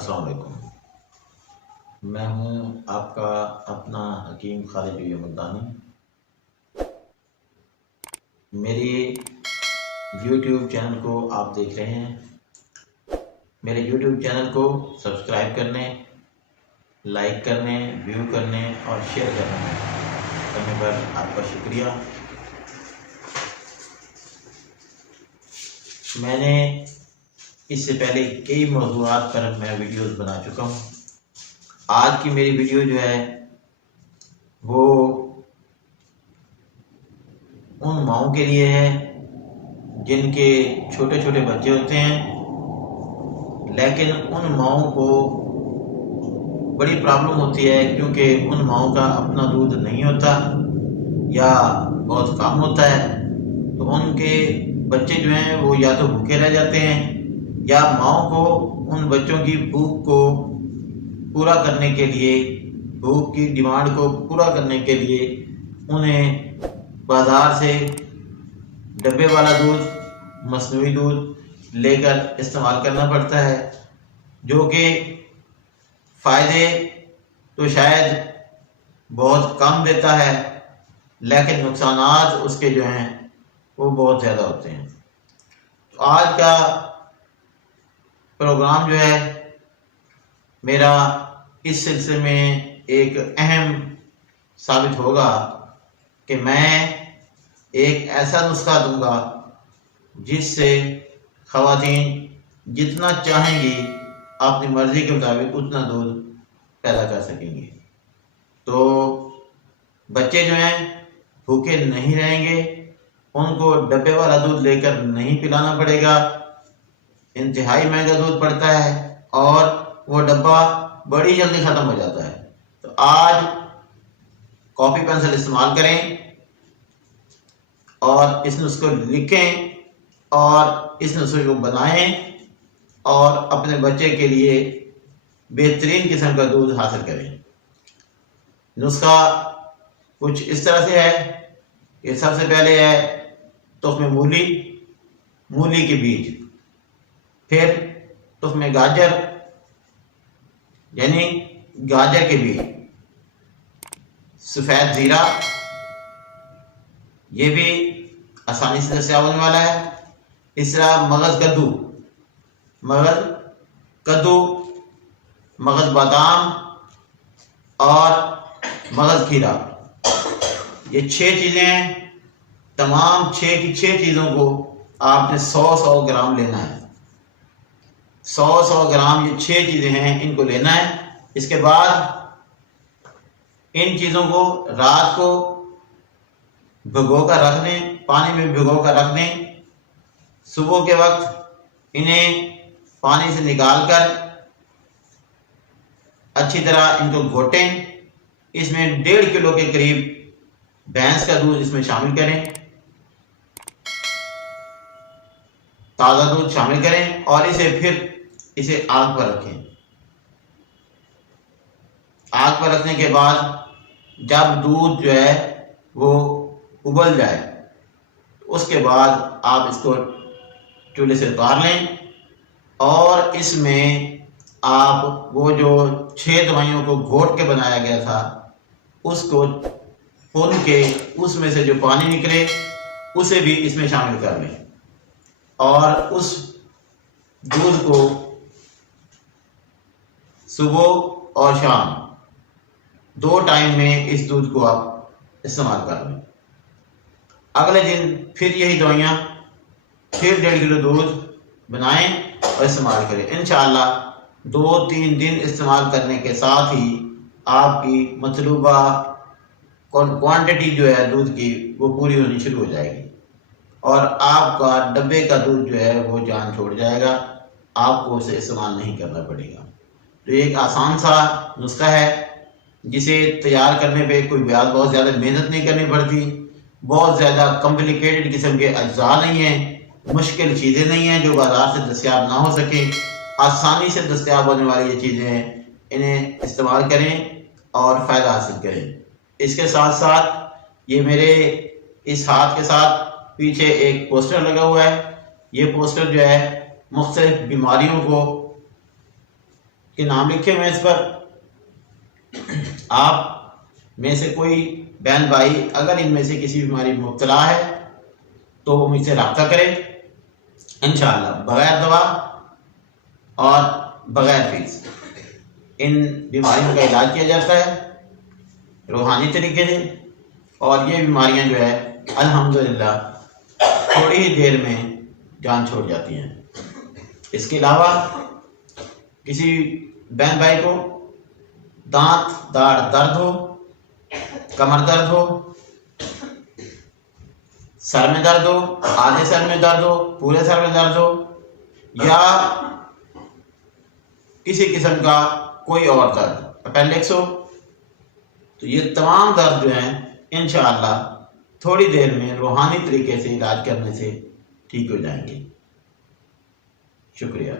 السلام علیکم۔ میں ہوں آپ کا اپنا حکیم خالد ملتانی۔ میری یوٹیوب چینل کو آپ دیکھ رہے ہیں۔ میرے یوٹیوب چینل کو سبسکرائب کرنے، لائک کرنے، ویو کرنے اور شیئر کرنے پر آپ کا شکریہ۔ میں نے اس سے پہلے کئی موضوعات پر میں ویڈیوز بنا چکا ہوں۔ آج کی میری ویڈیو جو ہے وہ ان ماؤں کے لیے ہے جن کے چھوٹے چھوٹے بچے ہوتے ہیں، لیکن ان ماؤں کو بڑی پرابلم ہوتی ہے کیونکہ ان ماؤں کا اپنا دودھ نہیں ہوتا یا بہت کم ہوتا ہے، تو ان کے بچے جو ہیں وہ یا تو بھوکے رہ جاتے ہیں یا ماؤں کو ان بچوں کی بھوک کو پورا کرنے کے لیے، بھوک کی ڈیمانڈ کو پورا کرنے کے لیے انہیں بازار سے ڈبے والا دودھ، مصنوعی دودھ لے کر استعمال کرنا پڑتا ہے، جو کہ فائدے تو شاید بہت کم دیتا ہے لیکن نقصانات اس کے جو ہیں وہ بہت زیادہ ہوتے ہیں۔ تو آج کا پروگرام جو ہے میرا اس سلسلے میں ایک اہم ثابت ہوگا کہ میں ایک ایسا نسخہ دوں گا جس سے خواتین جتنا چاہیں گی اپنی مرضی کے مطابق اتنا دودھ پیدا کر سکیں گے، تو بچے جو ہیں بھوکے نہیں رہیں گے، ان کو ڈبے والا دودھ لے کر نہیں پلانا پڑے گا۔ انتہائی مہنگا دودھ پڑتا ہے اور وہ ڈبہ بڑی جلدی ختم ہو جاتا ہے۔ تو آج کاپی پینسل استعمال کریں اور اس نسخے کو لکھیں اور اس نسخے کو بنائیں اور اپنے بچے کے لیے بہترین قسم کا دودھ حاصل کریں۔ نسخہ کچھ اس طرح سے ہے کہ سب سے پہلے ہے تخم مولی، مولی کے بیج، پھر تخم گاجر یعنی گاجر کے بیج، سفید زیرہ، یہ بھی آسانی سے دستیاب ہونے والا ہے۔ اس طرح مغز کدو، مغز بادام اور مغز کھیرا، یہ 6 چیزیں ہیں۔ تمام 6 کی 6 چیزوں کو آپ نے 100 گرام لینا ہے۔ 100 گرام یہ 6 چیزیں ہیں، ان کو لینا ہے۔ اس کے بعد ان چیزوں کو رات کو بھگو کر رکھ دیں، پانی میں بھگو کر رکھ دیں۔ صبح کے وقت انہیں پانی سے نکال کر اچھی طرح ان کو گھوٹیں۔ اس میں 1.5 کلو کے قریب بھینس کا دودھ اس میں شامل کریں، تازہ دودھ شامل کریں اور اسے آگ پر رکھیں۔ آگ پر رکھنے کے بعد جب دودھ جو ہے وہ ابل جائے اس کے بعد آپ اس کو چولہے سے اتار لیں اور اس میں آپ وہ جو 6 دوائیوں کو گھوٹ کے بنایا گیا تھا اس کو بھون کے اس میں سے جو پانی نکلے اسے بھی اس میں شامل کر لیں اور اس دودھ کو صبح اور شام 2 ٹائم میں اس دودھ کو آپ استعمال کر لیں۔ اگلے دن پھر یہی دوائیاں، پھر 1.5 کلو دودھ بنائیں اور استعمال کریں۔ انشاءاللہ 2-3 دن استعمال کرنے کے ساتھ ہی آپ کی مطلوبہ کوانٹٹی جو ہے دودھ کی وہ پوری ہونی شروع ہو جائے گی اور آپ کا ڈبے کا دودھ جو ہے وہ جان چھوڑ جائے گا، آپ کو اسے استعمال نہیں کرنا پڑے گا۔ تو ایک آسان سا نسخہ ہے جسے تیار کرنے پہ کوئی بہت زیادہ محنت نہیں کرنی پڑتی، بہت زیادہ کمپلیکیٹڈ قسم کے اجزاء نہیں ہیں، مشکل چیزیں نہیں ہیں جو بازار سے دستیاب نہ ہو سکیں، آسانی سے دستیاب ہونے والی یہ چیزیں ہیں۔ انہیں استعمال کریں اور فائدہ حاصل کریں۔ اس کے ساتھ ساتھ یہ میرے اس ہاتھ کے ساتھ پیچھے ایک پوسٹر لگا ہوا ہے۔ یہ پوسٹر جو ہے مختلف بیماریوں کے نام لکھے ہوئے ہیں اس پر. آپ میں سے کوئی بہن بھائی اگر ان میں سے کسی بیماری میں مبتلا ہے تو وہ مجھ سے رابطہ کرے. انشاءاللہ بغیر دوا اور بغیر فیس ان بیماریوں کا علاج کیا جاتا ہے روحانی طریقے سے. اور یہ بیماریاں جو ہے الحمدللہ تھوڑی ہی دیر میں جان چھوڑ جاتی ہیں. اس کے علاوہ کسی بہن بھائی کو دانت داڑ درد ہو، کمر درد ہو، سر میں درد ہو، آدھے سر میں درد ہو، پورے سر میں درد ہو، یا کسی قسم کا کوئی اور درد، اپینڈکس ہو، تو یہ تمام درد جو ہیں انشاءاللہ تھوڑی دیر میں روحانی طریقے سے علاج کرنے سے ٹھیک ہو جائیں گے. شکریہ.